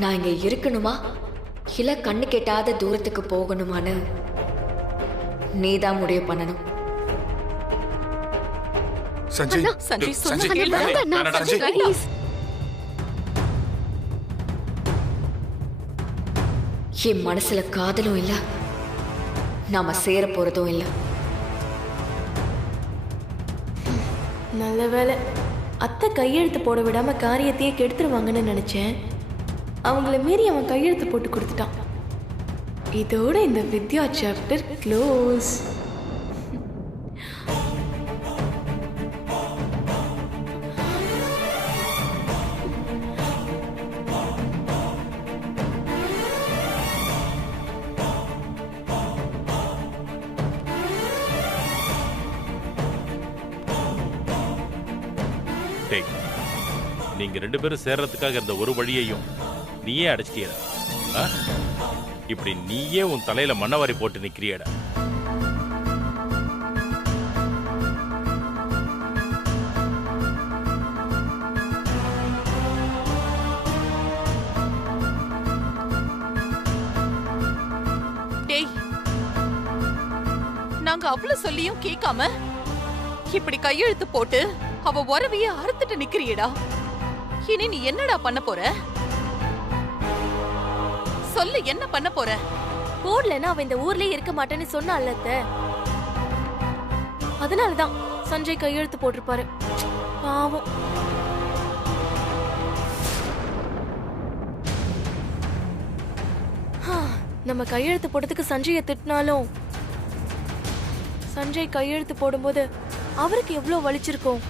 நான் இங்க இருக்கணுமா இல்ல கண்ணு கெட்டாத தூரத்துக்கு போகணுமான்னு நீதான் முடிவு பண்ணணும். சஞ்சய் சஞ்சய் சஞ்சய் ப்ளீஸ். என் மனசுல காதலும் இல்ல, நாம சேர போறதும் இல்ல. நல்ல வேலை, அத்தை கையெழுத்து போட விடாம காரியத்தையே கெடுத்துருவாங்கன்னு நினைச்சேன். அவங்கள மீறி அவன் கையெழுத்து போட்டு கொடுத்துட்டான். இதோட இந்த வித்யா சாப்டர் க்ளோஸ். நீங்க 2 பேரும் சேர்றதுக்காக இருந்த ஒரு வழியையும் நீயே அடைச்சிட்டியடா. இப்படி நீயே உன் தலையில மண்ணவாரி போட்டு நிக்கிறியடா. டேய், நாங்க அவ்வளவு சொல்லியும் கேட்காம இப்படி கையெழுத்து போட்டு அவ உறவைய அறுத்துட்டு நிக்கிறியடா. இனி நீ என்னடா பண்ண போற? சொல்லு, என்ன பண்ண போற? போடலன்னா அவன் இந்த ஊர்லயே இருக்க மாட்டேன்னு சொன்னால அத்தை. அதனாலதான் சஞ்சய் கையெழுத்து போட்டிருப்பாரு. பாவம். நம்ம கையெழுத்து போட்டதுக்கு சஞ்சயை திட்டினாலும் சஞ்சய் கையெழுத்து போடும்போது அவருக்கு எவ்வளவு வலிச்சிருக்கும்.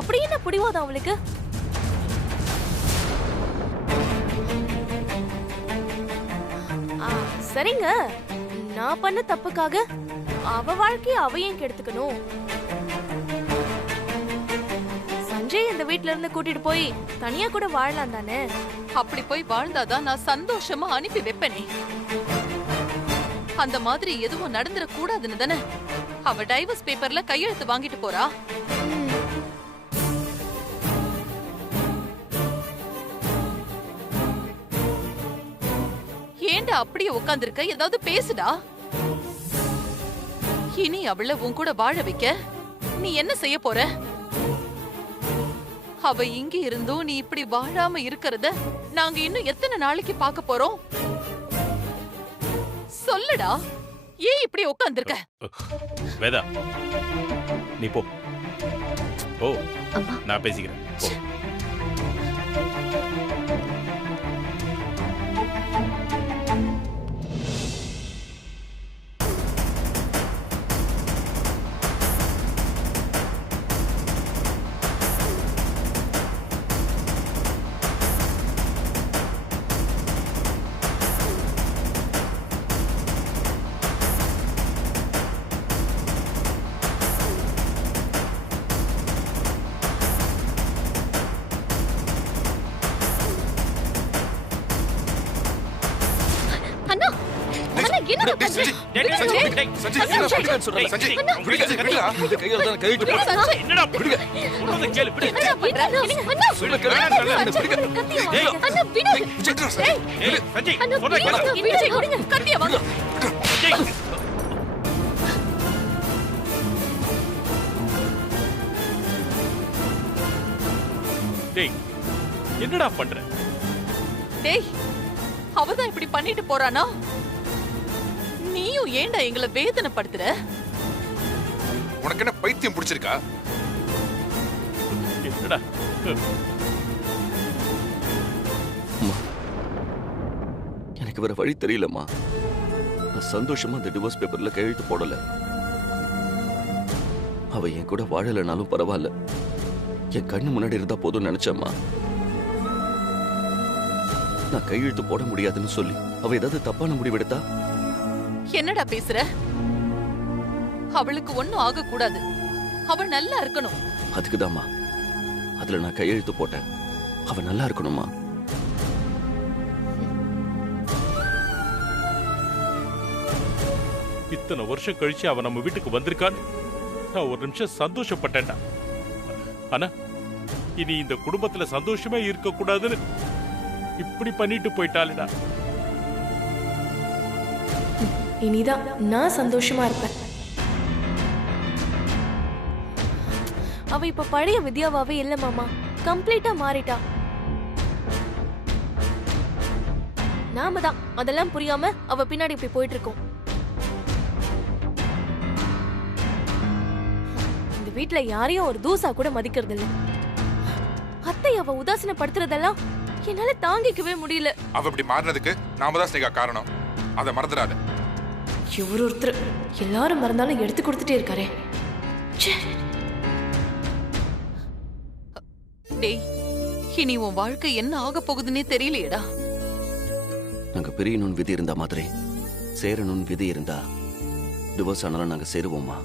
அப்படி என்ன பிடிவாதம் அவளுக்கு? சரிங்க, நான் பண்ண தப்புக்காக அவ வாழ்க்கைய அவ ஏன் கெடுத்துக்கணும்? சஞ்சய் இந்த வீட்ல இருந்து கூட்டிட்டு போய் தனியா கூட வாழலாம் தானே. அப்படி போய் வாழ்ந்தாதான் நான் சந்தோஷமா அனுப்பி வைப்பேனே. அந்த மாதிரி எதுவும் நடந்துட கூடாதுன்னு தானே அவ டைவர்ஸ் பேப்பர்ல கையெழுத்து வாங்கிட்டு போறா. ஏண்டா அப்படியே உட்கார்ந்திருக்க? ஏதாவது பேசுடா. இனி அவள உன் கூட வாழ வைக்க நீ என்ன செய்ய போற? அவ இங்க இருந்தும் நீ இப்படி வாழாம இருக்கிறத நாங்க இன்னும் எத்தனை நாளைக்கு பார்க்க போறோம்? சொல்லுடா, ஏன் இப்படி உட்கார்ந்திருக்க? வேதா, நீ போ. ஓ, நான் பேசிக்கிறேன். போ. என்னடா பண்ற? டேய், அவதான் இப்படி பண்ணிட்டு போறானா? நீயும் ஏண்டா எங்களை வேதனைப்படுத்துற? உனக்கு என்ன பைத்தியம் பிடிச்சிருக்கா? என்னடா? எனக்கு வேற வழி தெரியலம்மா. நான் சந்தோஷமா அந்த டிவோர்ஸ் பேப்பர்ல கையெழுத்து போடல. அவ என் கூட வாழலைனாலும் பரவாயில்ல, என் கண்ணு முன்னாடி இருந்தா போதும் நினைச்சம்மா. நான் கையெழுத்து போட முடியாதுன்னு சொல்லி அவ ஏதாவது தப்பான முடிவெடுத்தா? என்னடா பேசுற? அவளுக்கு ஒண்ணும் ஆக கூடாது, அவ நல்லா இருக்கணும். அதுக்குதாம்மா அதுல நான் கையெழுத்து போட்டேன். அவ நல்லா இருக்கணுமா? இத்தனை வருஷம் கழிச்சு அவ நம்ம வீட்டுக்கு வந்திருக்கான்னு நான் ஒரு நிமிஷம் சந்தோஷப்பட்டேன்டா. ஆனா இனி இந்த குடும்பத்துல சந்தோஷமே இருக்க கூடாதுன்னு இப்படி பண்ணிட்டு போயிட்டாளுடா. இனிதான் நான் சந்தோஷமா இருப்பேன். அவ இப்ப பழைய வித்யாவாவே இல்ல மாமா, கம்ப்ளீட்டா மாறிட்டா. நாம தான் அதெல்லாம் புரியாம அவ பின்னாடி இப்படி போயிட்டு இருக்கோம். இந்த வீட்ல யாரையும் ஒரு தூசா கூட மதிக்கிறது இல்ல. அத்தை அவ உதாசீனப்படுத்துறதெல்லாம் என்னால தாங்கிக்கவே முடியல. அவ இப்படி மாறினதுக்கு நாம தான் ஸ்னேகா காரணம். அதை மறந்துடாத. இவர் ஒருத்தர் எல்லாரும் மறந்தாலும் எடுத்து கொடுத்துட்டே இருக்காரே. ச்சே. டேய், இனி உன் வாழ்க்கை என்ன ஆக போகுதுன்னே தெரியலையேடா. நாங்க பிரியணும்னு விதி இருந்தா மாதிரி சேரணும்னு விதி இருந்தா டிவோர்ஸ் ஆனாலும் நாங்க சேருவோமா?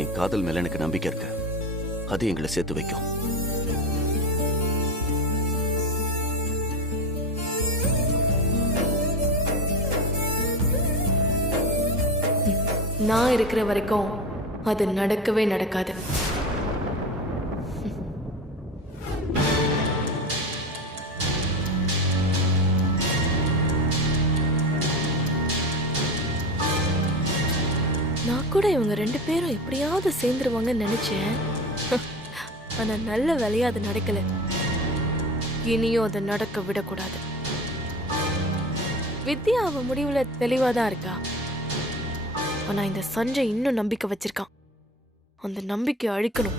என் காதல் மேல எனக்கு நம்பிக்கை இருக்கு. அது எங்களை சேர்த்து வைக்கும். நான் இருக்கிற வரைக்கும் அது நடக்கவே நடக்காது. நான் கூட இவங்க 2 பேரும் எப்படியாவது சேர்ந்துருவாங்கன்னு நினைச்சேன். ஆனா நல்ல வேலையா அது நடக்கல. இனியும் அதை நடக்க விடக்கூடாது. வித்யா அவ முடிவுல தெளிவாதான் இருக்கா. ஆனா இந்த சஞ்சய் இன்னும் நம்பிக்கை வச்சிருக்கான். அந்த நம்பிக்கையை அழிக்கணும்.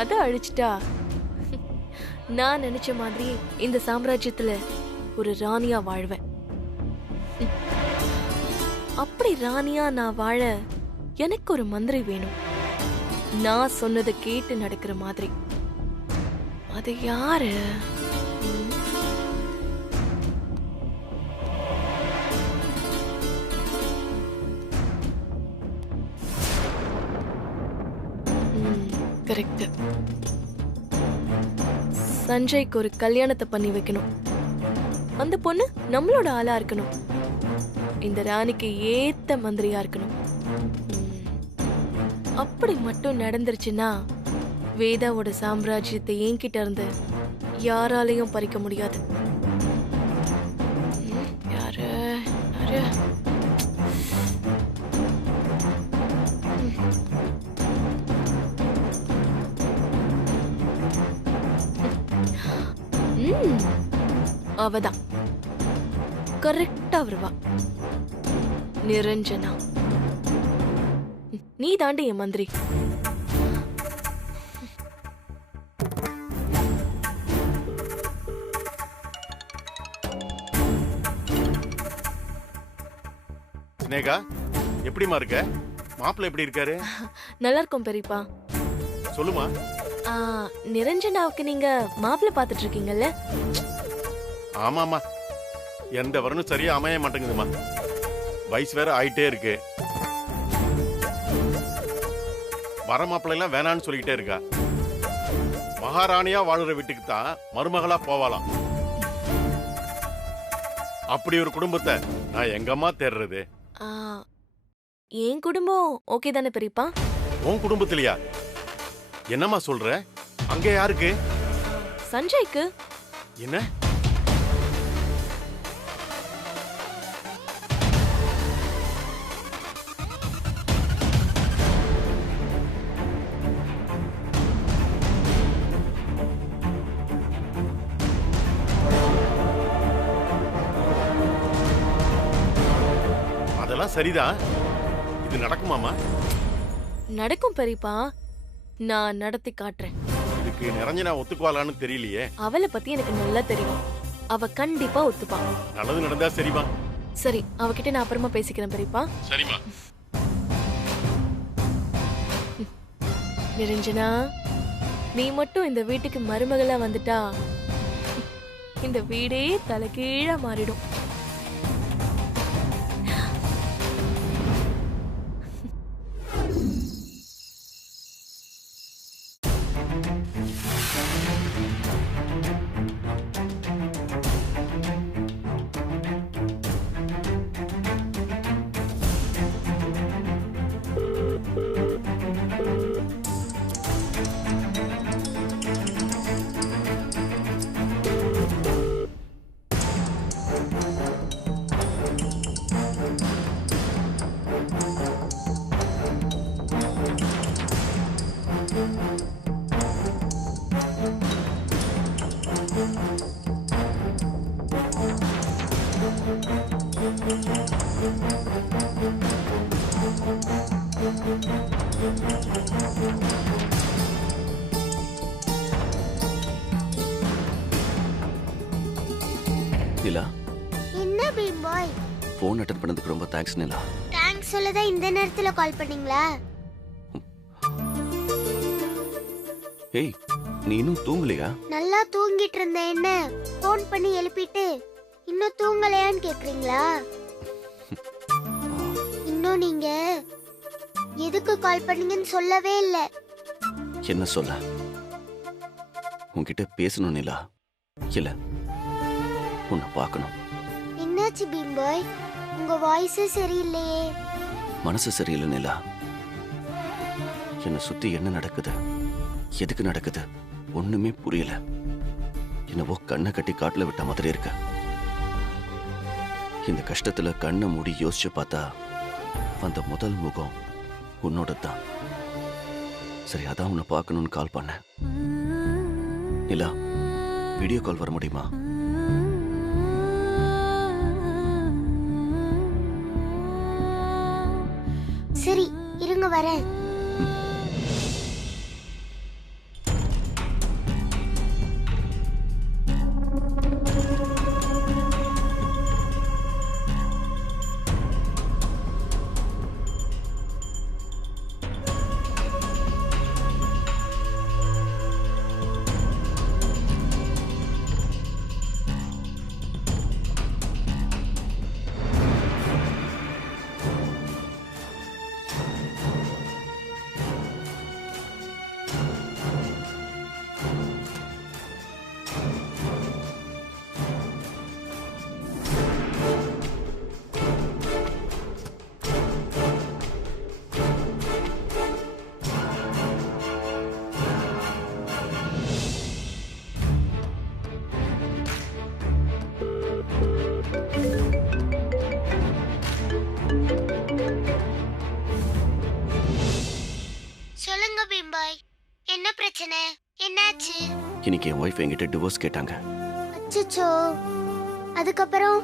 அதை அழிச்சிட்டா நான் நினைச்ச மாதிரி இந்த சாம்ராஜ்யத்துல ஒரு ராணியா வாழ்வேன். அப்படி ராணியா நான் வாழ எனக்கு ஒரு மந்திரி வேணும். நான் சொன்னதை கேட்டு நடக்கிற மாதிரி. அது யாரு? கரெக்ட். சஞ்சய்க்கு ஒரு கல்யாணத்தை பண்ணி வைக்கணும். அந்த பொண்ணு நம்மளோட ஆளா இருக்கணும். இந்த ராணிக்கு ஏத்த மந்திரியா இருக்கணும். அப்படி மட்டும் நடந்துருச்சுன்னா வேதாவோட சாம்ராஜ்யத்தை என்கிட்ட இருந்து யாராலையும் பறிக்க முடியாது. யாரு யாரு? அவதான் கரெக்டா வருவா. நிரஞ்சனா. நீ தாண்டி என் மந்திரி. ஸ்னேகா, எப்படிமா இருக்க? மாப்பிள்ளை எப்படி இருக்காரு? நல்லா இருக்கும் பெரியப்பா. சொல்லுமா. நிரஞ்சனாவுக்கு நீங்க மாப்பிள்ளை பாத்துட்டு இருக்கீங்கல்ல? ஆமாமா, எந்த வரணும் சரியா அமைய மாட்டேங்குதுமா. வயசு வேற ஆயிட்டே இருக்கு. வர மாப்பிள்ளை எல்லாம் வேணான்னு சொல்லிக்கிட்டே இருக்கா. மகாராணியா வாழுற வீட்டுக்கு தான் மருமகளா போவாளாம். அப்படி ஒரு குடும்பத்தை நான் எங்கம்மா தேடுறது? என் குடும்பம் ஓகே தானே பெரியப்பா? உன் குடும்பத்திலயா? என்னம்மா சொல்ற? அங்க யாருக்கு? சஞ்சய்க்கு. என்ன? அதெல்லாம் சரிதான். இது நடக்குமாமா? நடக்கும் பெரியப்பா. நான் நடத்தி காட்டுறேன். இதுக்கு நிரஞ்சனா ஒத்துக்குவாளான்னு தெரியலையே. அவளை பத்தி எனக்கு நல்லா தெரியும். அவ கண்டிப்பா ஒத்துப்பா. நல்லது நடந்தா சரிமா. சரி, அவகிட்ட நான் அப்புறமா பேசிக்கிறேன் பெரியப்பா. சரிமா. நிரஞ்சனா, நீ மட்டும் இந்த வீட்டுக்கு மருமகளா வந்துட்டா இந்த வீடே தலைகீழா மாறிடும். நிலா, என்ன பீம் பாய்? ஃபோன் அட்டன் பண்ணதுக்கு ரொம்ப தேங்க்ஸ் நிலா. தேங்க்ஸ் சொல்லதான் இந்த நேரத்துல கால் பண்ணீங்களா? ஏய், நீ இன்னும் தூங்கலையா? நல்லா தூங்கிட்டு இருந்த என்ன ஃபோன் பண்ணி எழுப்பிட்டு இன்னும் தூங்கலையான்னு கேக்குறீங்களா? இன்னும் நீங்க எதுக்கு கால் பண்ணீங்கன்னு சொல்லவே இல்ல. என்ன சொல்ல? உன்கிட்ட பேசணும் நிலா. இல்ல, உன்னை பார்க்கணும். என்னாச்சு பீம் பாய்? உங்க வாய்ஸ் சரியில்லையே. மனசு சரியில்லை நிலா. என்னை சுத்தி என்ன நடக்குது, எதுக்கு நடக்குது ஒண்ணுமே புரியல. என்னவோ கண்ணை கட்டி காட்டுல விட்ட மாதிரி இருக்க. இந்த கஷ்டத்துல கண்ணை மூடி யோசிச்சு பார்த்தா வந்த முதல் முகம் உன்னோட தான். சரி, அதான் உன்னை பார்க்கணும்னு கால் பண்ணேன். நிலா, வீடியோ கால் வர முடியுமா? சரி, இருங்க வரேன். சொல்லுங்க பீம் பாய், என்ன பிரச்சனை? என்னாச்சு? இன்னைக்கு என் ஒய்ஃப் என்கிட்ட டிவோர்ஸ் கேட்டாங்க. அச்சச்சோ, அதுக்கப்புறம்?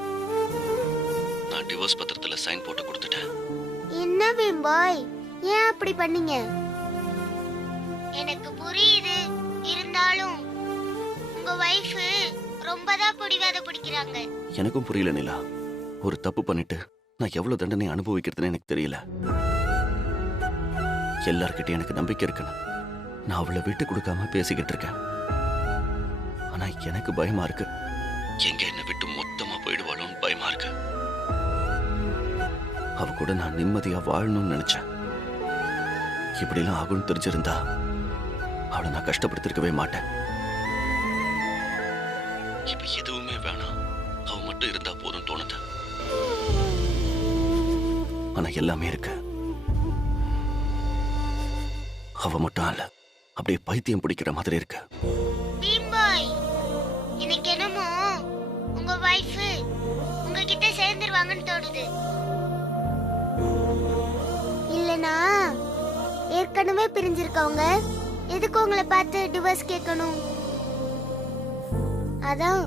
நான் டிவோர்ஸ் பத்திரத்துல சைன் போட்டு கொடுத்துட்டேன். என்ன பீம் பாய், ஏன் அப்படி பண்ணீங்க? எனக்கு புரியுது, இருந்தாலும் உங்க வைஃப் ரொம்பதான் பிடிவாத பிடிக்கிறாங்க. எனக்கும் புரியல நிலா. ஒரு தப்பு பண்ணிட்டு நான் எவ்வளவு தண்டனை அனுபவிக்கிறதுன்னு எனக்கு தெரியல. எல்லார்கிட்டயும் எனக்கு நம்பிக்கை இருக்குன்னு நான் அவளை விட்டு கொடுக்காம பேசிக்கிட்டு இருக்கேன். ஆனா எனக்கு பயமா இருக்கு. எங்க என்ன விட்டு மொத்தமா போயிடுவாளோன்னு பயமா இருக்கு. அவ கூட நான் நிம்மதியா வாழணும்னு நினைச்சேன். இப்படிலாம் ஆகும்னு தெரிஞ்சிருந்தா அவளை நான் கஷ்டப்படுத்திருக்கவே மாட்டேன். இப்ப எதுவுமே வேணாம், அவ மட்டும் இருந்தா போதும் தோணுது. ஆனா எல்லாமே இருக்கு. அவ மட்டும் இல்ல, அப்படியே பைத்தியம் பிடிக்கிற மாதிரி இருக்கு. பீம் பாய், எனக்கு என்னமோ உங்க வைஃப் உங்ககிட்ட சேர்ந்துருவாங்கன்னு தோணுது. இல்லனா ஏற்கனவே பிரிஞ்சிருக்கவங்க எதுக்கு உங்களை பார்த்து டிவோர்ஸ் கேட்கணும்? அதான்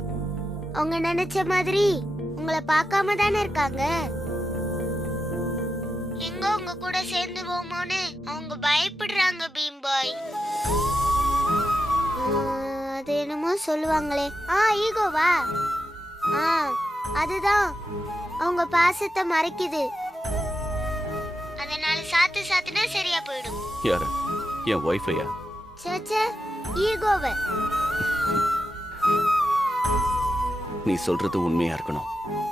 அவங்க நினைச்ச மாதிரி உங்களை பார்க்காம தானே இருக்காங்க. எங்க உங்க கூட சேர்ந்துருவோமோன்னு அவங்க பயப்படுறாங்க பீம் பாய். அது என்னமோ சொல்லுவாங்களே, ஈகோவா? அதுதான் அவங்க பாசத்தை மறைக்குது. அதனால சாத்துனா சரியா போயிடும். யாரு? என் ஒய்ஃபையா? சேச்சே, ஈகோவை. நீ சொல்றது உண்மையா இருக்கணும்.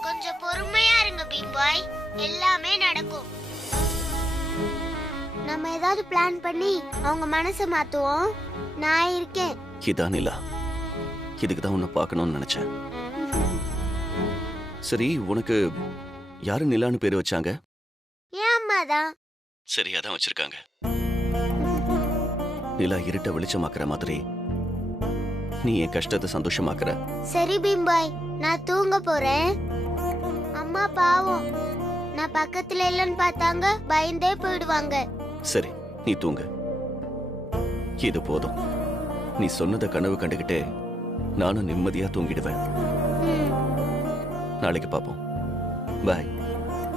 கொஞ்சம் பொறுமையா இருங்க பீம் பாய், எல்லாமே நடக்கும். நம்ம ஏதாவது பிளான் பண்ணி அவங்க மனசை மாத்துவோம். நான் இருக்கேன். இதான் நிலா, இதுக்கு தான் உன்னை பார்க்கணும்னு நினைச்சேன். சரி, உனக்கு யாரு நிலான்னு பேரு வச்சாங்க? ஏன் அம்மாதான். சரி, அதான் வச்சிருக்காங்க. நிலா இருட்ட வெளிச்சமாக்குற மாதிரி நீ என் கஷ்டத்தை சந்தோஷமாக்குற. சரி பீம் பாய், நான் தூங்க போறேன். அம்மா பாவம், நான் பக்கத்துல இல்லன்னு பார்த்தாங்க பயந்தே போயிடுவாங்க. சரி, நீ தூங்கு. இது போதும். நீ சொன்னதை கனவு கண்டுகிட்டே நானும் நிம்மதியா தூங்கிடுவேன். நாளைக்கு பார்ப்போம். பாய்.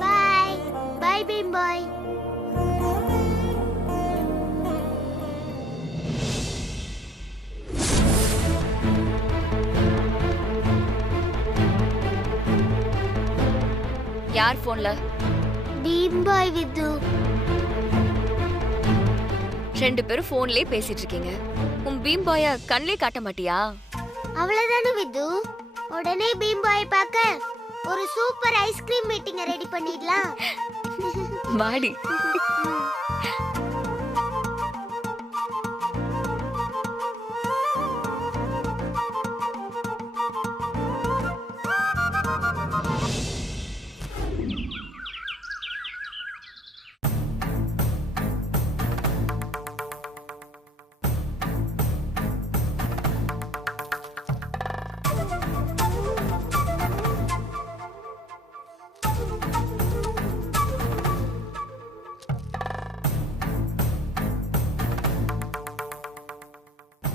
பாய் பாய் பீம் பாய். யார் போன்ல? Beam bye with. ரெண்டு பேரும் போன்லயே பேசிட்டு இருக்கீங்க. உன் பீம் பாய கண்ணிலே காட்ட மாட்டியா? அவ்வளவுதானே வித்து. உடனே பீம் பாய் பார்க்க ஒரு சூப்பர் ஐஸ்கிரீம் மீட்டிங் ரெடி பண்ணிடலாம். வாடி.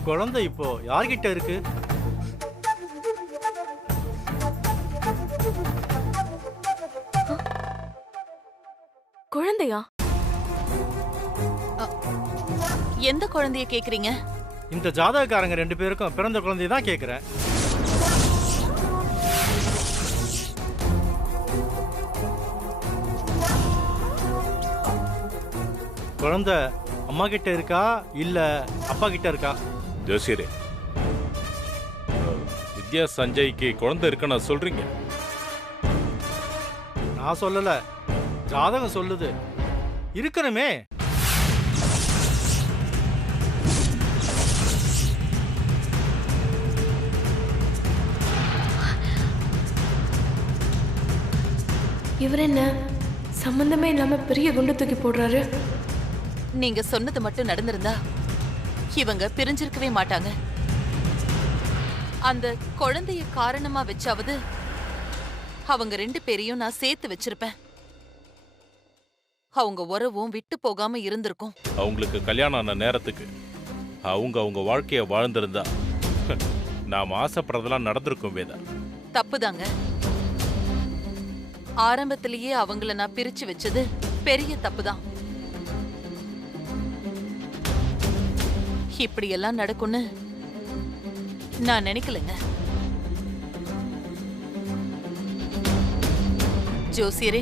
குழந்தை இப்போ யார்கிட்ட இருக்கு? குழந்தையா? எந்த குழந்தைய கேக்குறீங்க? இந்த ஜாதகக்காரங்க ரெண்டு பேருக்கும் பிறந்த குழந்தைய தான் கேக்குறேன். குழந்தை அம்மா கிட்ட இருக்கா இல்ல அப்பா கிட்ட இருக்கா? ஜோசியரே, வித்யா சஞ்சய்க்கு குழந்தை இருக்குன்னு சொல்றீங்க? நான் சொல்லல, ஜாதகம் சொல்லுது. இருக்கணுமே. இவர் என்ன சம்பந்தமே இல்லாம பெரிய குண்டு தூக்கி போடுறாரு? நீங்க சொன்னது மட்டும் நடந்திருந்தா இவங்க பிரிஞ்சிருக்கவே மாட்டாங்க. அந்த குழந்தைய காரணமா வச்சாவது அவங்க ரெண்டு பேரையும் நான் சேர்த்து வச்சிருப்பேன். அவங்க உறவும் விட்டு போகாம இருந்திருக்கும். அவங்களுக்கு கல்யாணம் ஆன நேரத்துக்கு அவங்க வாழ்க்கைய வாழ்ந்திருந்தா நாம ஆசைப்படுறதெல்லாம் நடந்திருக்கும். வேதா, தப்புதாங்க. ஆரம்பத்திலேயே அவங்கள நான் பிரிச்சு வச்சது பெரிய தப்புதான். இப்படி எல்லாம் நடக்கும்னு நான் நினைக்கலங்க. ஜோசியரே,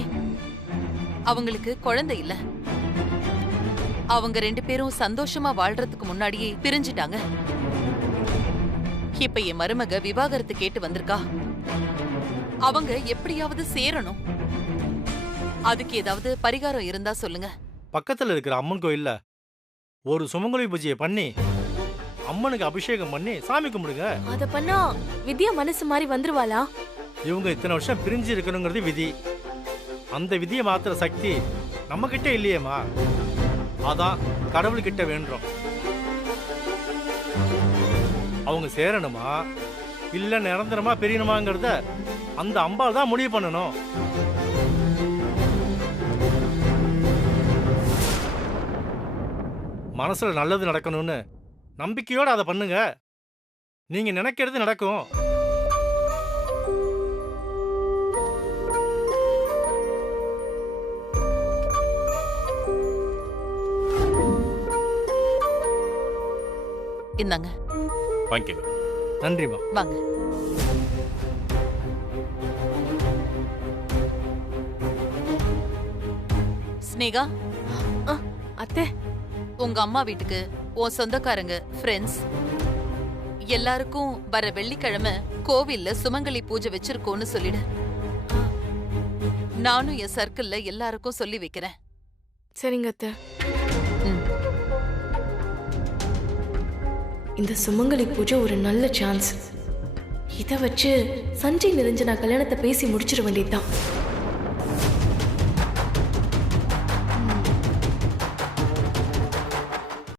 அவங்களுக்கு குழந்தை இல்ல. அவங்க ரெண்டு பேரும் சந்தோஷமா வாழ்றதுக்கு முன்னாடியே பிரிஞ்சிட்டாங்க. இப்ப என் மருமக விவாகரத்து கேட்டு வந்திருக்கா. அவங்க எப்படியாவது சேரணும். அதுக்கு ஏதாவது பரிகாரம் இருந்தா சொல்லுங்க. பக்கத்துல இருக்கிற அம்மன் கோயில்ல ஒரு சுமங்கலி பூஜையை பண்ணி அம்மனுக்கு அபிஷேகம் பண்ணி சாமி கும்பிடுங்க. அத பண்ணா வித்யா மனசு மாதிரி வந்துருவாளா? இவங்க இத்தனை வருஷம் பிரிஞ்சு இருக்கணுங்கிறது விதி. அந்த விதியை மாத்திர சக்தி நம்ம கிட்ட இல்லையேமா. அதான் கடவுள்கிட்ட வேண்டுறோம். அவங்க சேரணுமா இல்ல நிரந்தரமா பிரியணுமாங்கிறத அந்த அம்பாள் தான் முடிவு பண்ணணும். மனசுல நல்லது நடக்கணும்னு நம்பிக்கையோட அதை பண்ணுங்க. நீங்க நினைக்கிறது நடக்கும். இந்தாங்க. வாங்கிக்கங்க. நன்றிமா. வாங்க. ஸ்னேகா, அத்தை, உங்க அம்மா வீட்டுக்கு உன் சொந்தக்காரங்க, ஃப்ரெண்ட்ஸ் எல்லாருக்கும் வர வெள்ளிக்கிழமை கோவில்ல சுமங்கலி பூஜை வச்சிருக்கோன்னு சொல்லிடு. நானும் என் சர்க்கிள்ல எல்லாருக்கும் சொல்லி வைக்கிறேன். சரிங்க அத்தை. ம். இந்த சுமங்கலி பூஜை ஒரு நல்ல சான்ஸ். இதை வச்சு சஞ்சய் நிரஞ்சனா கல்யாணத்தை பேசி முடிச்சிட வேண்டியதுதான்.